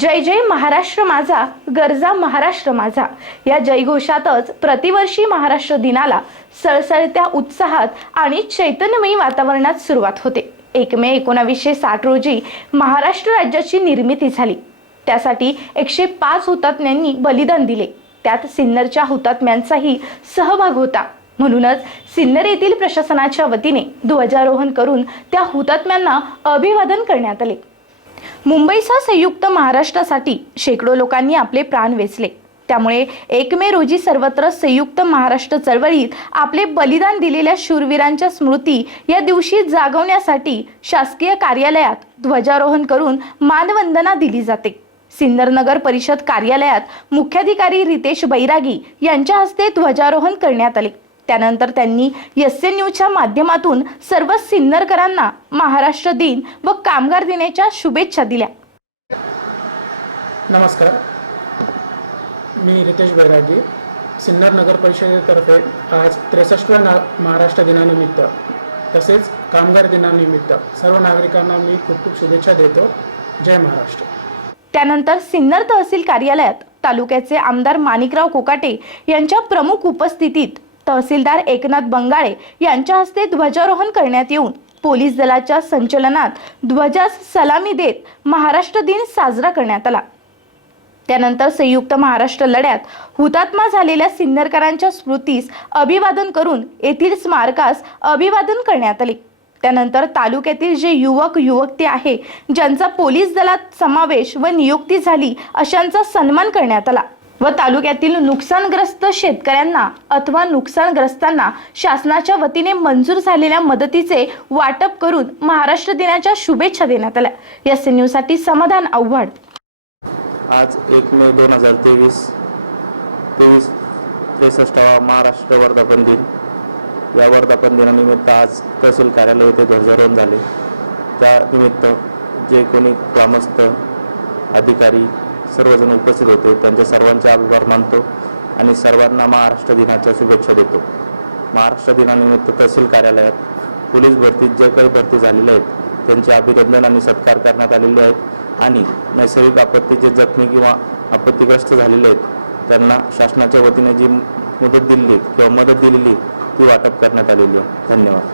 जय जय महाराष्ट्र माझा गरजा महाराष्ट्र माझा. या जयघोषातच प्रतिवर्षी महाराष्ट्र दिनाला सळसळत्या उत्साहात आणि चैतन्यमयी वातावरणात सुरुवात होते. एक मे एकोणावीसशे साठ रोजी महाराष्ट्र राज्याची निर्मिती झाली. त्यासाठी एकशे पाच हुतात्म्यांनी बलिदान दिले. त्यात सिन्नरच्या हुतात्म्यांचाही सहभाग होता. म्हणूनच सिन्नर येथील प्रशासनाच्या वतीने ध्वजारोहण करून त्या हुतात्म्यांना अभिवादन करण्यात आले. मुंबईसह संयुक्त महाराष्ट्रासाठी शेकडो लोकांनी आपले प्राण वेचले. त्यामुळे एक मे रोजी सर्वत्र संयुक्त महाराष्ट्र चळवळीत आपले बलिदान दिलेल्या शूरवीरांच्या स्मृती या दिवशी जागवण्यासाठी शासकीय कार्यालयात ध्वजारोहण करून मानवंदना दिली जाते. सिंदरनगर परिषद कार्यालयात मुख्याधिकारी रितेश बैरागी यांच्या हस्ते ध्वजारोहण करण्यात आले. त्यानंतर त्यांनी एस एन न्यूजच्या माध्यमातून सर्व सिन्नरकरांना महाराष्ट्र दिन व कामगार दिनाच्या शुभेच्छा दिल्या. नमस्कार. मी रितेश बैरागी सिन्नर नगर परिषदेतर्फे आज त्रेसष्टव्या ना महाराष्ट्र दिनानिमित्त तसेच कामगार दिनानिमित्त सर्व नागरिकांना मी खूप खूप शुभेच्छा देतो. जय महाराष्ट्र. त्यानंतर सिन्नर तहसील कार्यालयात तालुक्याचे आमदार माणिकराव कोकाटे यांच्या प्रमुख उपस्थितीत तहसीलदार एकनाथ बंगाळे यांच्या हस्ते ध्वजारोहण करण्यात येऊन पोलीस दलाच्या संचलनात ध्वजास सलामी देत महाराष्ट्र दिन साजरा करण्यात आला. त्यानंतर संयुक्त महाराष्ट्र लढ्यात हुतात्मा झालेल्या सिन्नरकरांच्या स्मृतीस अभिवादन करून येथील स्मारकास अभिवादन करण्यात आले. त्यानंतर तालुक्यातील जे युवक युवती आहे ज्यांचा पोलीस दलात समावेश व नियुक्ती झाली अशांचा सन्मान करण्यात आला. व तालुक्यातील नुकसानग्रस्त शेतकऱ्यांना अथवा नुकसानग्रस्तांना शासनाच्या वतीने मंजूर झालेल्या मदतीचे वाटप करून महाराष्ट्र दिनाच्या शुभेच्छा देण्यात आल्या. या न्यूज समाधान आव्हाड. आज एक मे दोन हजार तेवीस तेवीस त्रेसष्टावा महाराष्ट्र वर्धापन दिन. या वर्धापन दिनानिमित्त आज तहसील कार्यालय येथे ध्वजारोहण झाले. त्यानिमित्त जे कोणी ग्रामस्थ अधिकारी सर्वजण उपस्थित होते. त्यांच्या सर्वांचे आभार मानतो आणि सर्वांना महाराष्ट्र दिनाच्या शुभेच्छा देतो. महाराष्ट्र दिनानिमित्त तहसील कार्यालयात पोलीस भरतीत जे काही भरती झालेले आहेत त्यांचे अभिनंदन आणि सत्कार करण्यात आलेले आहेत आणि नैसर्गिक आपत्ती जे जखमी किंवा आपत्तीग्रस्त झालेले आहेत त्यांना शासनाच्या वतीने जी मुदत दिलेली किंवा मदत दिलेली ती वाटप करण्यात आलेली आहे. धन्यवाद.